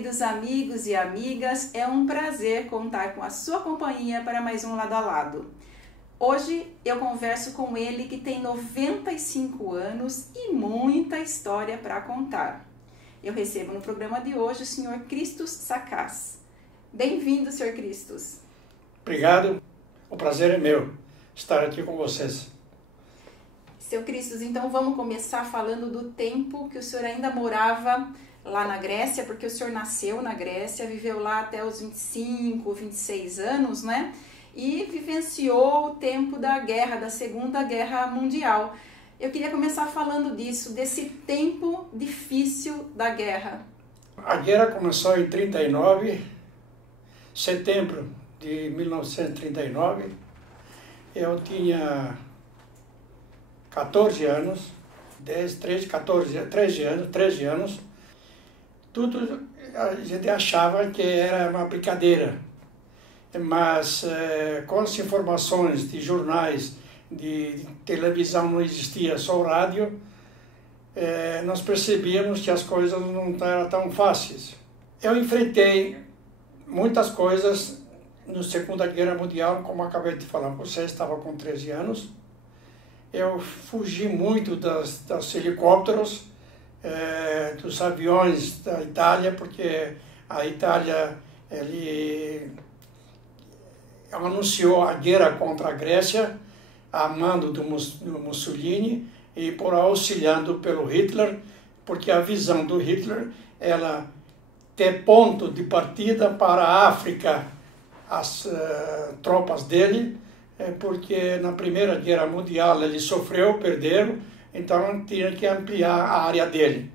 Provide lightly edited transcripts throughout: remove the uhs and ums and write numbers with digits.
queridos amigos e amigas, é um prazer contar com a sua companhia para mais um Lado a Lado. Hoje eu converso com ele que tem 95 anos e muita história para contar. Eu recebo no programa de hoje o Sr. Cristos Sacás. Bem-vindo, Sr. Cristos. Obrigado, o prazer é meu estar aqui com vocês. Seu Cristos, então vamos começar falando do tempo que o senhor ainda morava lá na Grécia, porque o senhor nasceu na Grécia, viveu lá até os 25, 26 anos, né? E vivenciou o tempo da guerra, da Segunda Guerra Mundial. Eu queria começar falando disso, desse tempo difícil da guerra. A guerra começou em 39, setembro de 1939. Eu tinha 14 anos, 13 anos. Tudo a gente achava que era uma brincadeira, mas com as informações de jornais, de televisão não existia, só o rádio, nós percebíamos que as coisas não eram tão fáceis. Eu enfrentei muitas coisas na Segunda Guerra Mundial, como acabei de falar, você estava com 13 anos. Eu fugi muito dos helicópteros, dos aviões da Itália, porque a Itália anunciou a guerra contra a Grécia, a mando do Mussolini e por auxiliando pelo Hitler, porque a visão do Hitler era ter ponto de partida para a África, as tropas dele, porque na Primeira Guerra Mundial ele sofreu, perderam, então tinha que ampliar a área dele.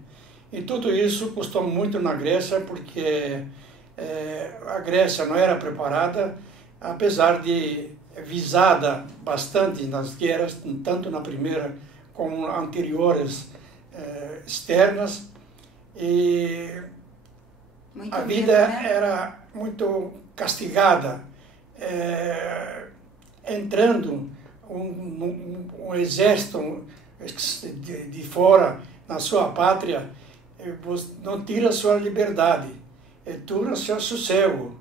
E tudo isso custou muito na Grécia, porque a Grécia não era preparada, apesar de visada bastante nas guerras, tanto na primeira como anteriores externas, e muito a vida né? Era muito castigada, entrando um exército de fora na sua pátria, não tira sua liberdade, tira seu sossego.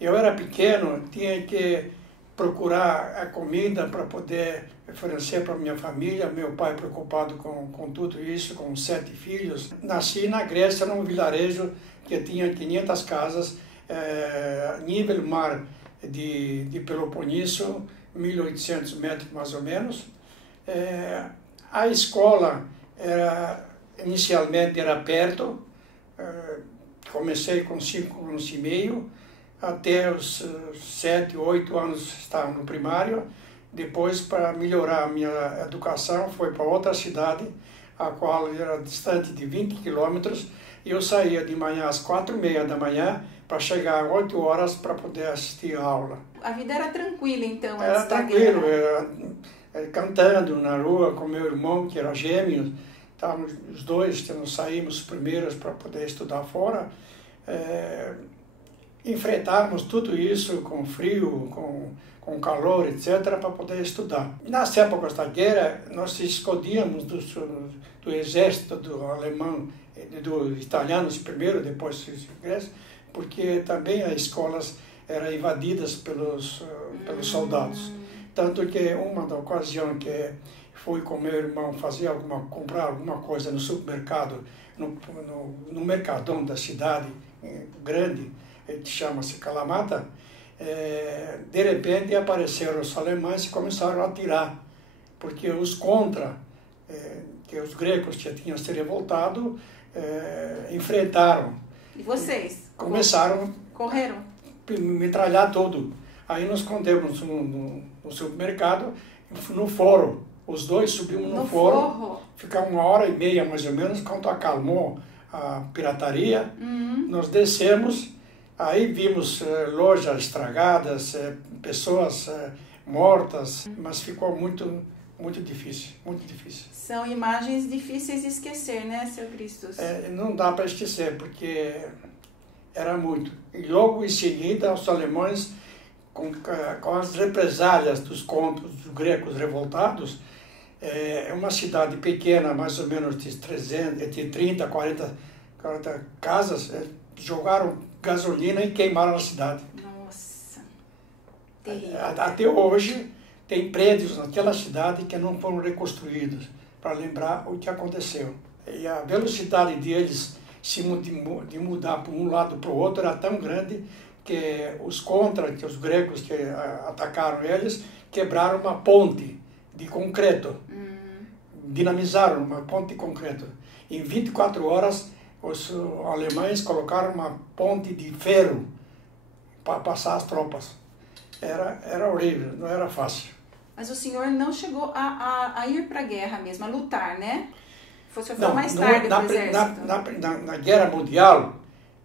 Eu era pequeno, tinha que procurar a comida para poder oferecer para minha família, meu pai preocupado com tudo isso, com 7 filhos. Nasci na Grécia, num vilarejo que tinha 500 casas, nível mar de Peloponeso, 1.800 metros mais ou menos. A escola inicialmente era perto, comecei com 5 anos e meio, até os 7, 8 anos estava no primário. Depois, para melhorar a minha educação, foi para outra cidade, a qual era distante de 20 quilômetros, e eu saía de manhã às 4h30 da manhã, para chegar às 8 horas para poder assistir a aula. A vida era tranquila, então, era antes da tranquilo, guerra? Era cantando na rua com meu irmão, que era gêmeo. Estávamos os dois, nós saímos primeiros para poder estudar fora. Enfrentávamos tudo isso com frio, com calor, etc., para poder estudar. Nas épocas da guerra, nós se escondíamos do exército do alemão, dos italianos primeiro, depois dos ingleses, porque também as escolas eram invadidas pelos soldados. Tanto que uma da ocasião que fui com meu irmão comprar alguma coisa no supermercado, no mercadão da cidade grande, chama-se Kalamata, de repente apareceram os alemães e começaram a atirar, porque os que os gregos que tinham se revoltado, enfrentaram. E vocês? Começaram correram? Metralhar tudo. Aí nos escondemos no supermercado, no fórum. Os dois subimos no fórum, ficamos 1h30 mais ou menos, quando acalmou a pirataria. Nós descemos, aí vimos lojas estragadas, pessoas mortas, mas ficou muito difícil, muito difícil. São imagens difíceis de esquecer, né, seu Cristos? Não dá para esquecer, porque era muito. E logo em seguida, os alemães, com as represálias dos gregos revoltados, é uma cidade pequena, mais ou menos de 30, 40 casas, jogaram gasolina e queimaram a cidade. Nossa, terrível. Até hoje tem prédios naquela cidade que não foram reconstruídos para lembrar o que aconteceu. E a velocidade deles de mudar para um lado para o outro era tão grande que que os gregos que atacaram eles, quebraram uma ponte de concreto. Dinamizaram uma ponte de concreto. Em 24 horas, os alemães colocaram uma ponte de ferro para passar as tropas. Era horrível, não era fácil. Mas o senhor não chegou a ir para a guerra mesmo, a lutar, né? O senhor foi Não, mais tarde para o exército. Na Guerra Mundial,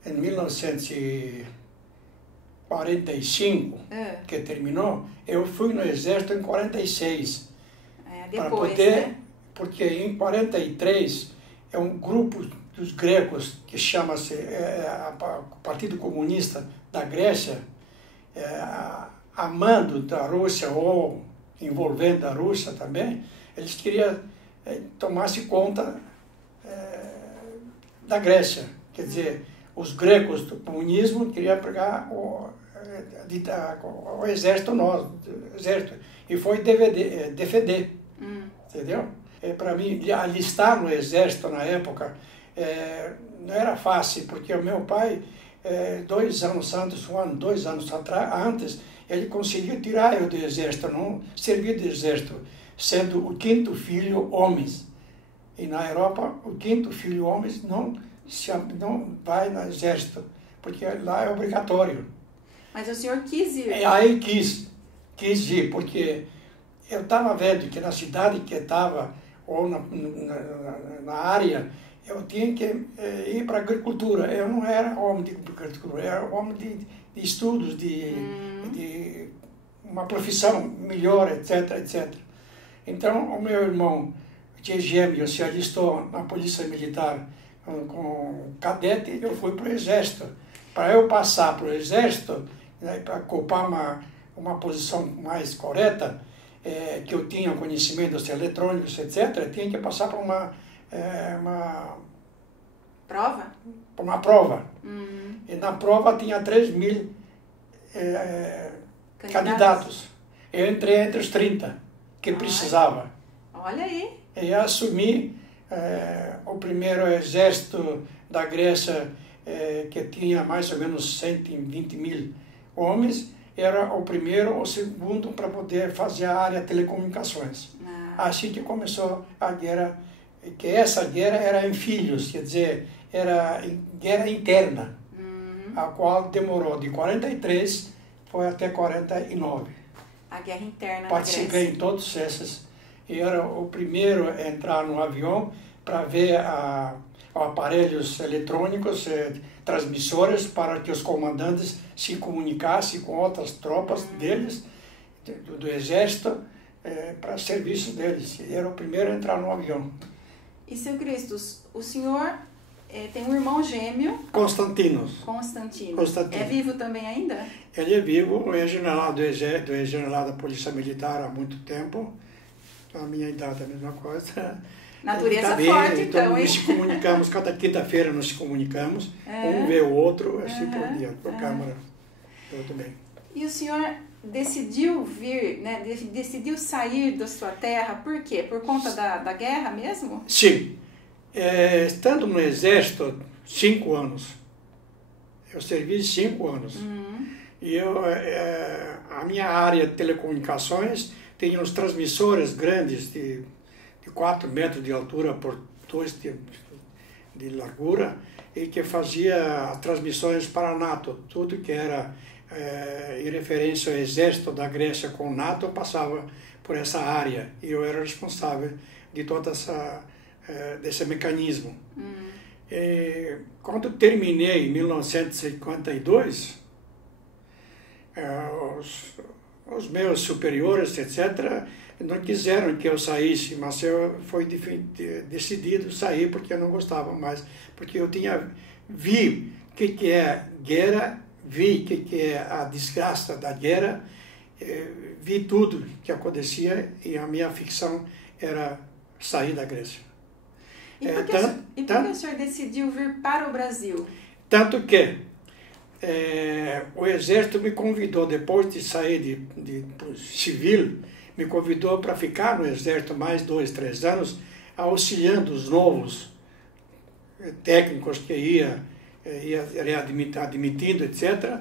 em 1945, que terminou, eu fui no exército em 46. Depois, para poder, né? Porque em 43 é um grupo dos gregos que chama-se o Partido Comunista da Grécia, a mando da Rússia ou envolvendo a Rússia também, eles queriam tomasse conta da Grécia. Quer dizer, os gregos do comunismo queriam pegar o exército nosso, e foi defender, entendeu? Para mim, alistar no exército na época não era fácil, porque o meu pai, 2 anos antes, 2 anos antes, ele conseguiu tirar eu do exército, não servir do exército, sendo o 5º filho homens. E na Europa, o 5º filho homens não vai no exército, porque lá é obrigatório. Mas o senhor quis ir? Aí quis ir, porque eu estava vendo que na cidade que estava, ou na área, eu tinha que ir para a agricultura. Eu não era homem de agricultura, eu era homem de estudos, de uma profissão melhor, etc, etc. Então, o meu irmão, que é gêmeo, se alistou na Polícia Militar com cadete, eu fui para o Exército. Para eu passar para o Exército, né, para ocupar uma posição mais correta, que eu tinha conhecimentos eletrônicos, etc., tinha que passar por uma prova? Uma prova. E na prova tinha 3.000 candidatos. Eu entrei entre os 30 que precisava. Olha aí. E assumi o primeiro exército da Grécia, que tinha mais ou menos 120.000 homens. Era o primeiro ou segundo para poder fazer a área de telecomunicações. Assim que começou a guerra, que essa guerra era em filhos, quer dizer, era guerra interna, a qual demorou de 43 foi até 49. A guerra interna. Participei em todos esses. E era o primeiro a entrar no avião para ver aparelhos eletrônicos, transmissores, para que os comandantes se comunicassem com outras tropas deles, do exército, para serviço deles. E era o primeiro a entrar no avião. E, seu Cristo, o senhor tem um irmão gêmeo. Constantino. É vivo também ainda? Ele é vivo, é general do general da Polícia Militar há muito tempo. A minha idade é a mesma coisa. Natureza forte, então, hein? Nos comunicamos, cada quinta-feira nos comunicamos, um vê o outro, assim por dia, por câmera. Tudo bem. E o senhor decidiu vir, né? Decidiu sair da sua terra, por quê? Por conta da guerra mesmo? Sim. Estando no exército 5 anos, eu servi 5 anos. E a minha área de telecomunicações tinha uns transmissores grandes de 4 metros de altura por 2 de largura, e que fazia transmissões para a NATO. Tudo que era em referência ao exército da Grécia com a NATO passava por essa área, e eu era responsável de toda desse mecanismo. E, quando terminei em 1952, os meus superiores, etc., não quiseram que eu saísse, mas eu fui decidido sair porque eu não gostava mais, porque eu vi o que é guerra, vi o que é a desgraça da guerra, vi tudo que acontecia, e a minha ficção era sair da Grécia. E por que o senhor decidiu vir para o Brasil? Tanto que o Exército me convidou, depois de sair de civil, me convidou para ficar no Exército mais 2, 3 anos, auxiliando os novos técnicos que ia admitindo, etc.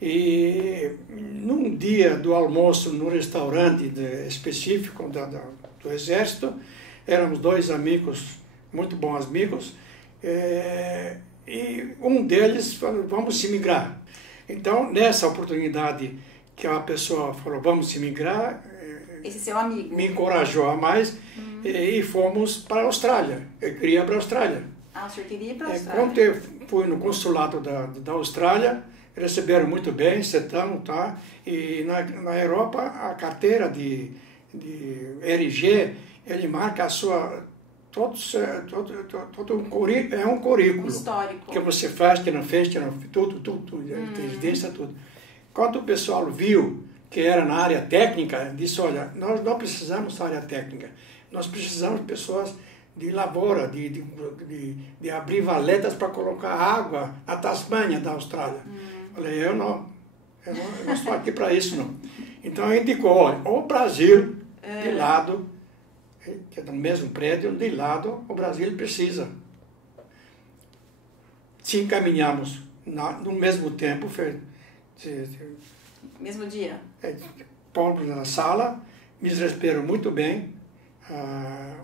E num dia do almoço no restaurante específico do Exército, éramos 2 amigos, muito bons amigos, e um deles falou, vamos se migrar. Então, nessa oportunidade que a pessoa falou, vamos se migrar, esse seu amigo me encorajou a mais e fomos para a Austrália. Eu queria ir para a Austrália. Ah, o senhor queria ir para a Austrália? Quando eu fui no consulado da Austrália, receberam muito bem, sentamos, tá? E na Europa, a carteira de RG, ele marca a sua... todo um currículo. Histórico. Que você faz, que não fez, tudo, residência, tudo. Quando o pessoal viu que era na área técnica, disse, olha, nós não precisamos da área técnica, nós precisamos de pessoas de lavoura, de abrir valetas para colocar água na Tasmânia da Austrália. Falei, eu não estou aqui para isso, não. Então, indicou, olha, o Brasil, de lado, que é no mesmo prédio, de lado, o Brasil precisa. Se encaminhamos no mesmo tempo, mesmo dia? Fomos na sala, me receberam muito bem,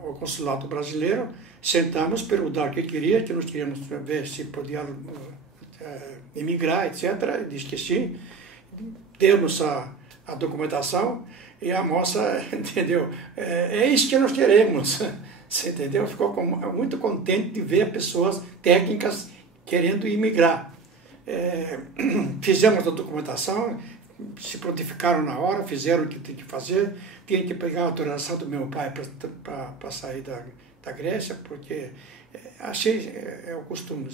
o consulado brasileiro, sentamos, perguntaram o que queria, que nós queríamos ver se podia emigrar, etc. Eu disse que sim, demos a documentação e a moça, entendeu, é isso que nós queremos, você entendeu? Ficou muito contente de ver pessoas técnicas querendo emigrar. Fizemos a documentação, se prontificaram na hora, fizeram o que tinha que fazer, tinha que pegar a autorização do meu pai para sair da Grécia, porque achei, o costume.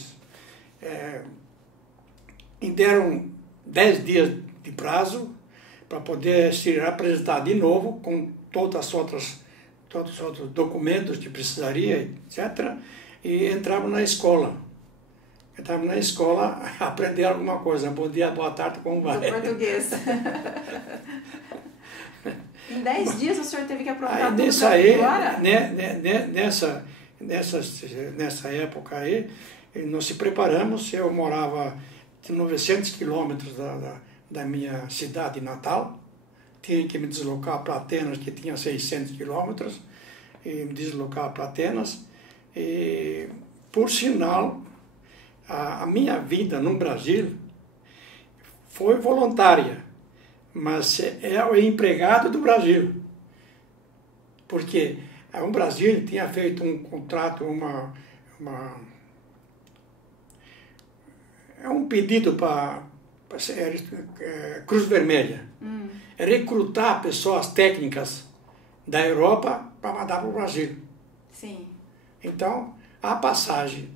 E deram 10 dias de prazo para poder se apresentar de novo com todos os outros documentos que precisaria, etc. E entramos na escola. Entramos na escola, aprender alguma coisa. Bom dia, boa tarde, como vai? Do português. Em 10 dias o senhor teve que aprontar tudo agora? Nessa época aí, nós se preparamos. Eu morava a 900 quilômetros da minha cidade natal. Tinha que me deslocar para Atenas, que tinha 600 quilômetros, e me deslocar para Atenas. E, por sinal, a minha vida no Brasil foi voluntária, mas é o empregado do Brasil. Porque o Brasil tinha feito um contrato, um pedido para Cruz Vermelha, recrutar pessoas técnicas da Europa para mandar para o Brasil. Sim. Então, a passagem,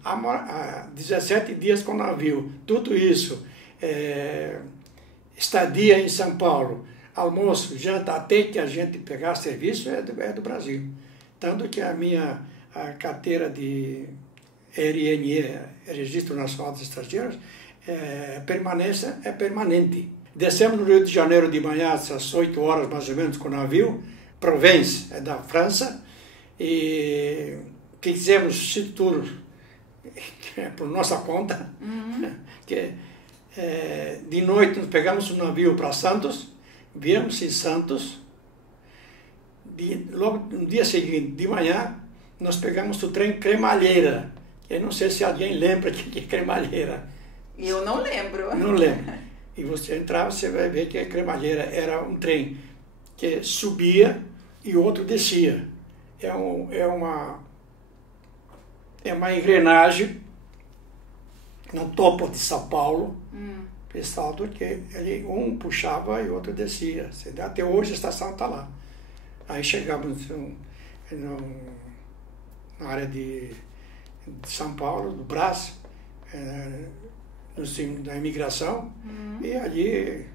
17 dias com o navio, tudo isso, estadia em São Paulo, almoço, janta, até que a gente pegar serviço, é do Brasil. Tanto que a minha carteira de RNE, Registro Nacional dos Estrangeiros, é permanente. Descemos no Rio de Janeiro de manhã, às 8 horas mais ou menos, com o navio, Provence, é da França, e fizemos tour por nossa conta, que de noite nós pegamos um navio para Santos, viemos em Santos, logo no dia seguinte, de manhã, nós pegamos o trem Cremalheira. Eu não sei se alguém lembra que é Cremalheira. Eu não lembro. Não lembro. E você entrava, você vai ver que a Cremalheira era um trem que subia e outro descia. É uma engrenagem no topo de São Paulo, pessoal, que um puxava e outro descia. Até hoje a estação está lá. Aí chegamos na área de São Paulo, do Brás, da imigração, e ali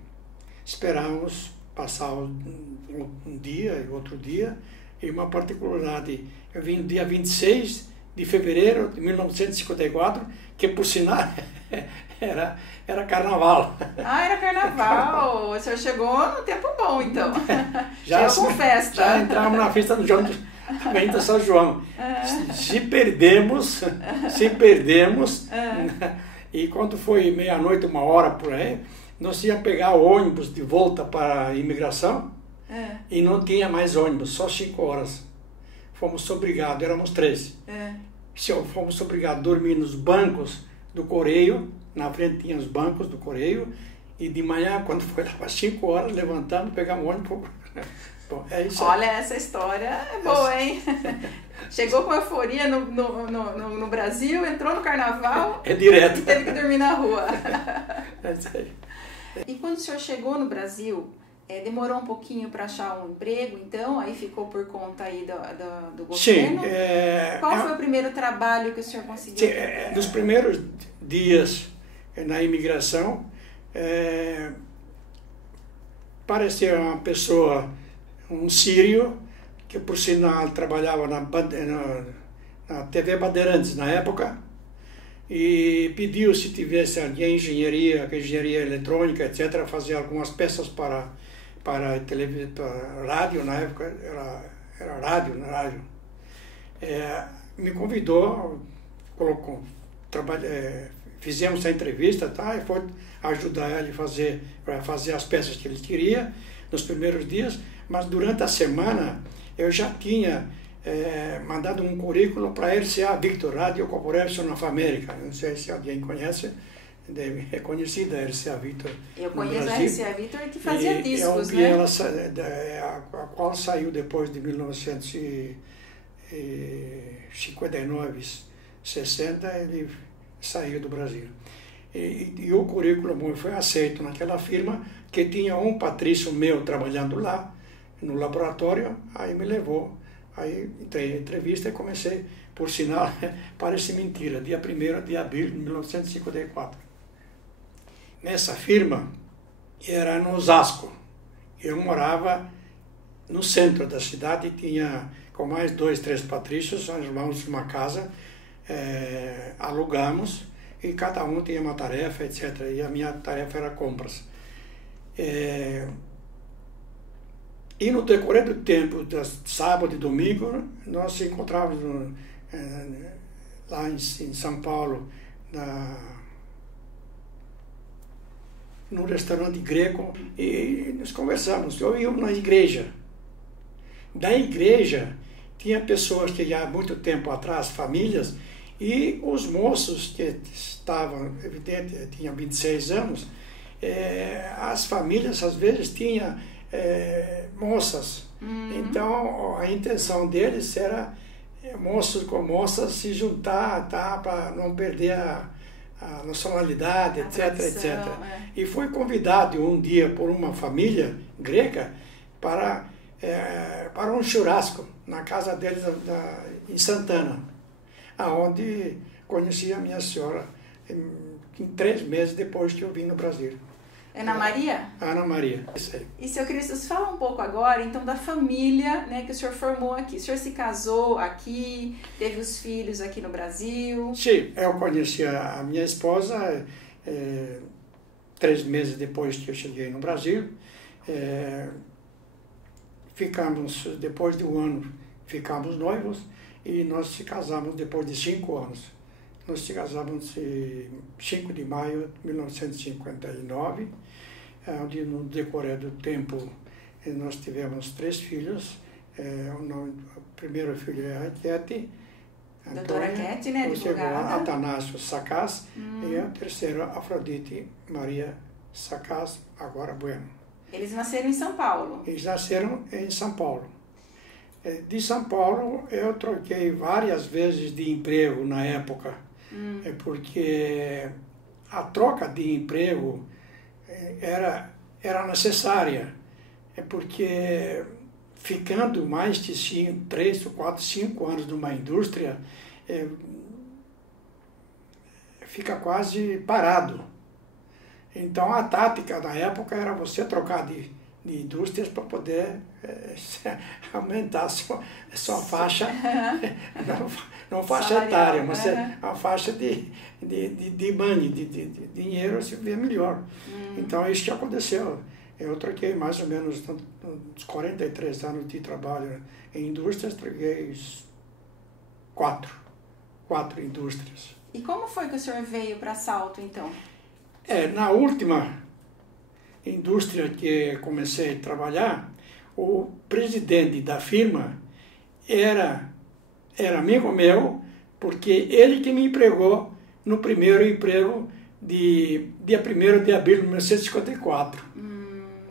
esperamos passar um dia e outro dia. E uma particularidade, eu vim no dia 26 de fevereiro de 1954, que por sinal era carnaval. Ah, era carnaval. O senhor chegou no tempo bom, então. Já chegou com festa. Já entramos na festa do João, também de São João. Se perdemos, e quando foi meia-noite, 1h por aí, nós íamos pegar o ônibus de volta para a imigração e não tinha mais ônibus, só 5 horas. Fomos obrigados, éramos 3. Fomos obrigados a dormir nos bancos do Correio, na frente tinha os bancos do Correio, e de manhã, quando foi lá às 5 horas, levantamos, pegamos o ônibus. Bom, é isso aí. Olha, essa história é boa, hein? Chegou com euforia no Brasil, entrou no carnaval direto. E teve que dormir na rua. É isso aí. E quando o senhor chegou no Brasil, demorou um pouquinho para achar um emprego, então, aí ficou por conta aí do governo? Sim. Qual foi o primeiro trabalho que o senhor conseguiu? Nos primeiros dias na imigração, apareceu uma pessoa, um sírio, que por sinal trabalhava na TV Bandeirantes na época, e pediu se tivesse alguém engenharia eletrônica, etc., fazer algumas peças para rádio, na época era rádio, na rádio. Me convidou, fizemos a entrevista, tá, e foi ajudar ele a fazer as peças que ele queria nos primeiros dias, mas durante a semana eu já tinha mandado um currículo para a RCA Victor, Radio Corporation of America. Não sei se alguém conhece, é conhecida a RCA Victor. Eu conheço a RCA Victor que fazia discos, né? A qual saiu depois de 1959, 60, ele saiu do Brasil. E o currículo foi aceito naquela firma, que tinha um patrício meu trabalhando lá, no laboratório, aí me levou. Aí entrei em entrevista e comecei, por sinal, parece mentira, dia 1º de abril de 1954. Nessa firma, era no Osasco. Eu morava no centro da cidade, tinha com mais 2, 3 patrícios, arrumamos uma casa, alugamos, e cada um tinha uma tarefa, etc. E a minha tarefa era compras. E no decorrer do tempo, sábado e domingo, nós nos encontrávamos lá em São Paulo, num restaurante grego, e nos conversamos. Eu ia na igreja. Da igreja, tinha pessoas que já há muito tempo atrás, famílias, e os moços que estavam, evidente, tinham 26 anos, as famílias às vezes tinham moças. Então a intenção deles era moços com moças se juntar, tá, para não perder a nacionalidade, etc, etc. E foi convidado um dia por uma família grega para um churrasco na casa deles em Santana, aonde conheci a minha senhora em 3 meses depois que eu vim no Brasil. Ana Maria? Ana Maria, isso aí. E, seu Cristos, fala um pouco agora, então, da família, né, que o senhor formou aqui. O senhor se casou aqui, teve os filhos aqui no Brasil? Sim, eu conheci a minha esposa 3 meses depois que eu cheguei no Brasil. Depois de 1 ano, ficamos noivos e nós se casamos depois de 5 anos. Nós se casamos em 5 de maio de 1959, onde no decorrer do tempo nós tivemos 3 filhos. O primeiro filho é a Keti, doutora Keti, né, o segundo advogada. Atanásio Sacas, e o terceiro Afrodite Maria Sacas, agora Bueno. Eles nasceram em São Paulo? Eles nasceram em São Paulo. De São Paulo eu troquei várias vezes de emprego na época, porque a troca de emprego era necessária, porque ficando mais de 3, 4, 5 anos numa indústria, fica quase parado. Então a tática na época era você trocar indústrias para poder aumentar a sua faixa, não faixa etária, mas a faixa de money, de dinheiro, se vê melhor. Então, isso que aconteceu. Eu troquei mais ou menos uns 43 anos de trabalho em indústrias, troquei quatro indústrias. E como foi que o senhor veio para Salto, então? Na última indústria que comecei a trabalhar, o presidente da firma era amigo meu, porque ele que me empregou no primeiro emprego dia 1º de abril de 1954,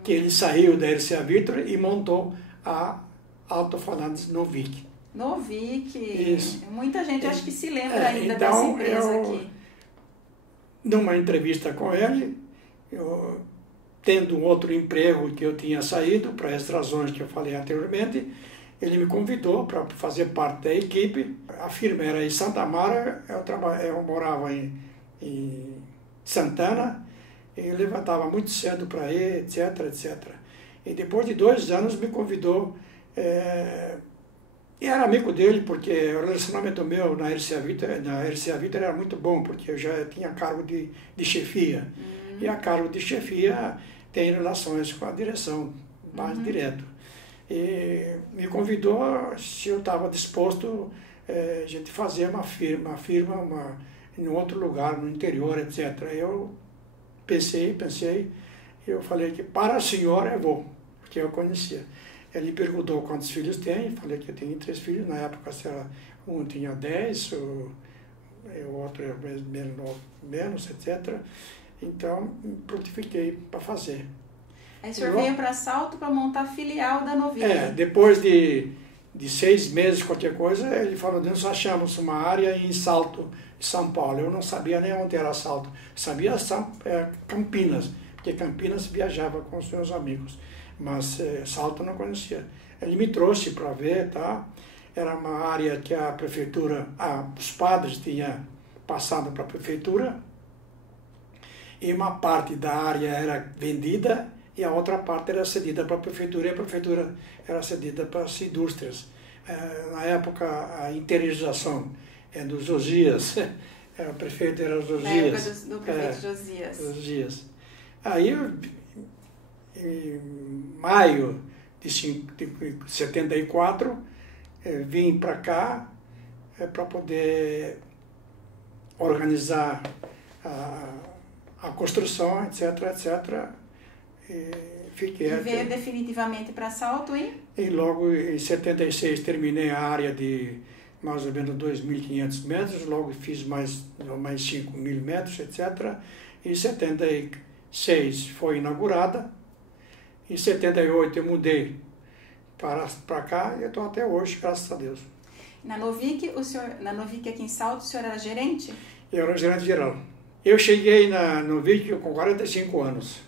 que ele saiu da RCA Victor e montou a Alto-Falantes Novik. Novik, isso. Muita gente acho que se lembra ainda dessa empresa aqui. Numa entrevista com ele, tendo um outro emprego que eu tinha saído, para as razões que eu falei anteriormente, ele me convidou para fazer parte da equipe. A firma era em Santa Amaro, eu morava em Santana, e eu levantava muito cedo para ir, etc, etc. E depois de 2 anos me convidou, e era amigo dele, porque o relacionamento meu na RCA Victor era muito bom, porque eu já tinha cargo de chefia. E a cargo de chefia tem relações com a direção, mais direto. E me convidou se eu estava disposto a gente fazer uma firma em outro lugar, no interior, etc. Eu pensei, eu falei que para a senhora eu vou, porque eu conhecia. Ele perguntou quantos filhos tem, falei que eu tenho 3 filhos, na época um tinha 10, o outro era menos, etc. Então, prontifiquei para fazer. Aí o senhor veio para Salto para montar a filial da Novik. Depois de 6 meses, qualquer coisa, ele falou, nós achamos uma área em Salto, São Paulo. Eu não sabia nem onde era Salto, sabia Campinas, porque Campinas viajava com os meus amigos, mas Salto não conhecia. Ele me trouxe para ver, tá? Era uma área que a prefeitura, os padres tinham passado para a prefeitura, e uma parte da área era vendida e a outra parte era cedida para a prefeitura, e a prefeitura era cedida para as indústrias. Na época, a interiorização do Josias, o prefeito era o Josias. Na época do prefeito Josias. Aí, em maio de 74, vim para cá para poder organizar a construção, etc, etc. E fiquei. E veio definitivamente para Salto, hein? E logo em 76 terminei a área de mais ou menos 2.500 metros, logo fiz mais 5.000 metros, etc. Em 76 foi inaugurada. Em 78 eu mudei para cá e eu estou até hoje, graças a Deus. Na Novik aqui em Salto, o senhor era gerente? Eu era gerente geral. Eu cheguei na Novik com 45 anos.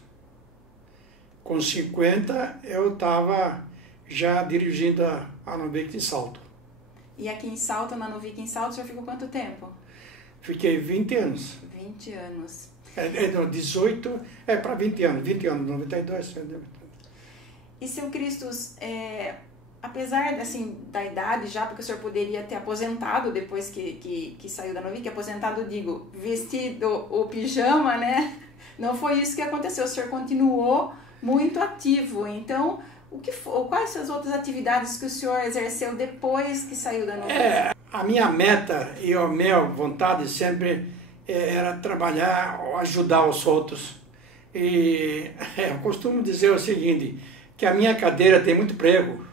Com 50 eu estava já dirigindo a Novik de Salto. E aqui em Salto, na Novik em Salto, o senhor ficou quanto tempo? Fiquei 20 anos. 20 anos. 18, para 20 anos, 92. E seu Cristos, apesar assim, da idade já, porque o senhor poderia ter aposentado depois que saiu da Novik, aposentado, digo, vestido o pijama, né? Não foi isso que aconteceu, o senhor continuou muito ativo. Então, quais as outras atividades que o senhor exerceu depois que saiu da Novik? A minha meta e a minha vontade sempre era trabalhar, ajudar os outros. E eu costumo dizer o seguinte, que a minha cadeira tem muito prego.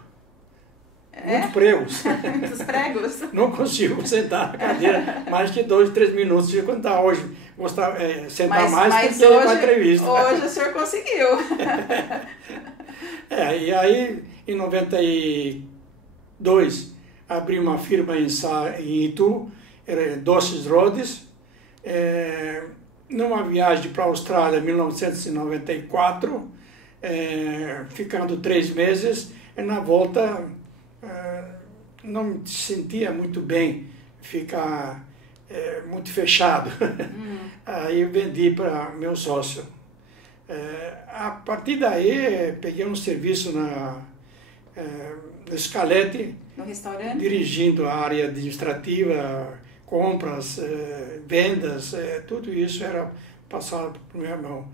Muitos pregos. Muitos pregos? Não consigo sentar na cadeira mais que 2, 3 minutos. Se contar hoje, sentar mais porque é uma entrevista. Hoje o senhor conseguiu. E aí, em 92, abri uma firma em Itu, era Doces Rhodes. Numa viagem para a Austrália em 1994, ficando 3 meses, e na volta não me sentia muito bem ficar muito fechado. Aí eu vendi para meu sócio. A partir daí, peguei um serviço no Scaletti, no restaurante, dirigindo a área administrativa, compras, vendas, tudo isso era passado por minha mão.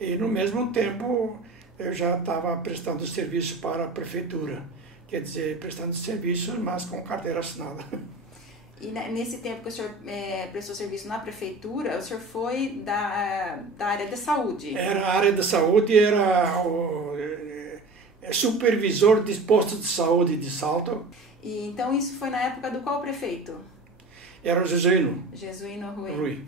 E no mesmo tempo eu já estava prestando serviço para a prefeitura, quer dizer, prestando serviço, mas com carteira assinada. E nesse tempo que o senhor prestou serviço na prefeitura, o senhor foi da área da saúde? Era a área da saúde, era o supervisor de postos de saúde de Salto. E então isso foi na época do qual prefeito? Era o Jesuíno. Jesuíno Rui. Rui.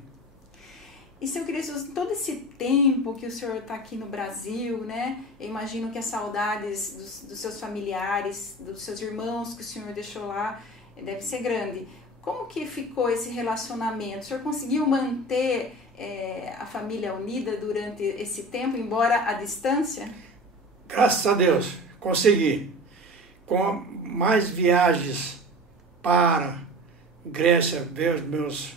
E, seu Cristo, todo esse tempo que o senhor está aqui no Brasil, né? Eu imagino que as saudades dos seus familiares, dos seus irmãos que o senhor deixou lá, deve ser grande. Como que ficou esse relacionamento? O senhor conseguiu manter a família unida durante esse tempo, embora à distância? Graças a Deus, consegui. Com mais viagens para Grécia, ver os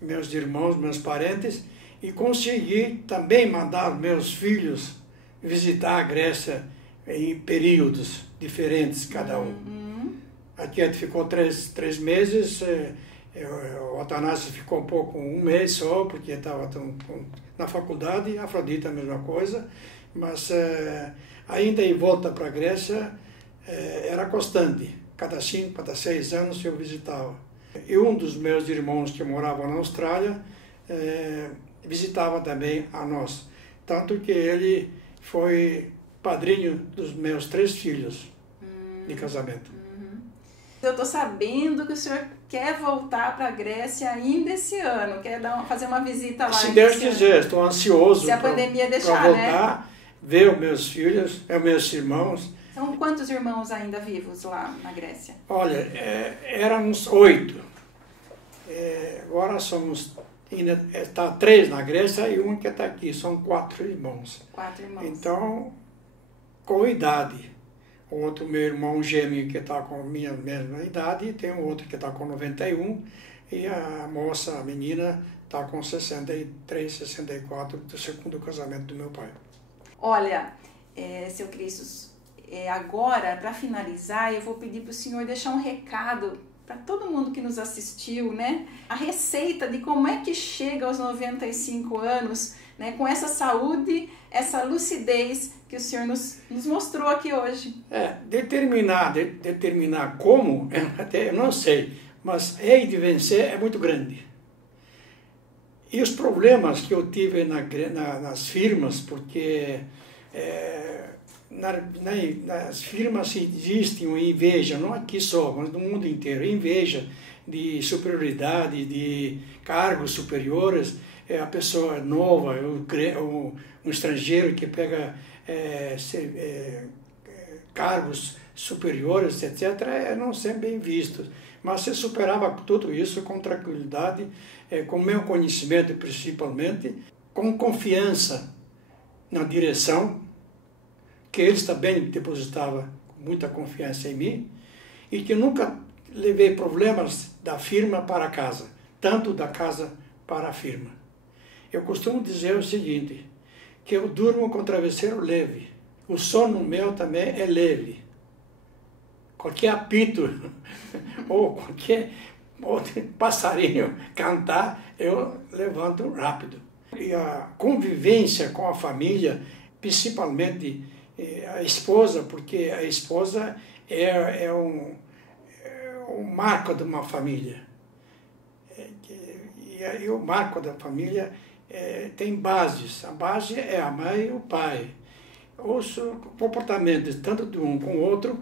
meus irmãos, meus parentes, e consegui também mandar meus filhos visitar a Grécia em períodos diferentes, cada um. Aqui ficou três meses, o Atanásio ficou um mês só, porque estava na faculdade, a Afrodita a mesma coisa, mas ainda em volta para a Grécia era constante, cada 5, cada 6 anos eu visitava. E um dos meus irmãos que morava na Austrália visitava também a nós, tanto que ele foi padrinho dos meus 3 filhos de casamento. Eu estou sabendo que o senhor quer voltar para a Grécia ainda esse ano, quer fazer uma visita lá. Se Deus quiser, estou ansioso se a pandemia deixar, voltar, né? Ver os meus filhos, meus irmãos. São quantos irmãos ainda vivos lá na Grécia? Olha, éramos 8. Agora está 3 na Grécia e um que está aqui, são 4 irmãos. 4 irmãos. Então, com idade. O outro, meu irmão gêmeo, que está com a minha mesma idade, e tem um outro que está com 91, e a moça, a menina, está com 63, 64, do segundo casamento do meu pai. Olha, seu Cristo, agora, para finalizar, eu vou pedir para o senhor deixar um recado para todo mundo que nos assistiu, né? A receita de como é que chega aos 95 anos, né? Com essa saúde, essa lucidez que o senhor nos mostrou aqui hoje. Determinar como, até eu não sei, mas de vencer é muito grande. E os problemas que eu tive nas firmas, porque nas firmas existe uma inveja, não aqui só, mas no mundo inteiro, inveja de superioridade, de cargos superiores, a pessoa nova, um estrangeiro que pega cargos superiores, etc., não sempre bem vistos. Mas se superava tudo isso com tranquilidade, com meu conhecimento principalmente, com confiança na direção, que eles também depositavam muita confiança em mim, e que nunca levei problemas da firma para casa, tanto da casa para a firma. Eu costumo dizer o seguinte, que eu durmo com travesseiro leve, o sono meu também é leve. Qualquer apito ou qualquer passarinho cantar, eu levanto rápido. E a convivência com a família, principalmente a esposa, porque a esposa é um marco de uma família. E o marco da família tem bases. A base é a mãe e o pai. Os comportamentos, tanto de um com o outro,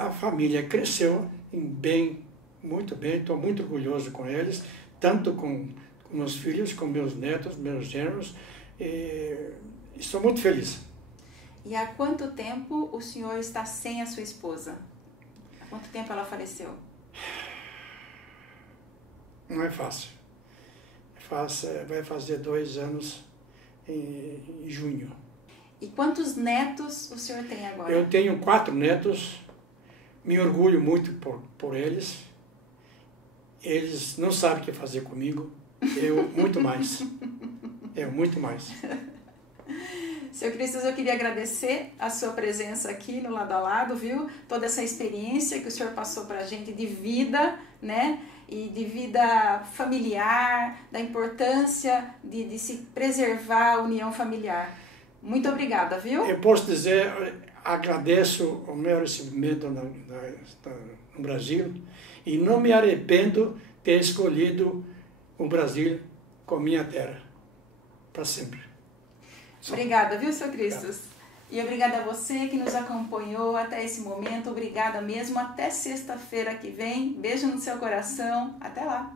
a família cresceu muito bem, estou muito orgulhoso com eles, tanto com meus filhos, com meus netos, meus genros, e estou muito feliz. E há quanto tempo o senhor está sem a sua esposa? Há quanto tempo ela faleceu? Não é fácil. Vai fazer 2 anos em junho. E quantos netos o senhor tem agora? Eu tenho 4 netos, me orgulho muito por eles. Eles não sabem o que fazer comigo, eu muito mais. Muito mais. Seu Cristos, eu queria agradecer a sua presença aqui no Lado a Lado, viu? Toda essa experiência que o senhor passou para a gente de vida, né? E de vida familiar, da importância de se preservar a união familiar. Muito obrigada, viu? Eu posso dizer, agradeço o meu recebimento no Brasil e não me arrependo de ter escolhido o Brasil como minha terra, para sempre. Obrigada, viu, seu Cristos? E obrigada a você que nos acompanhou até esse momento. Obrigada mesmo. Até sexta-feira que vem. Beijo no seu coração. Até lá.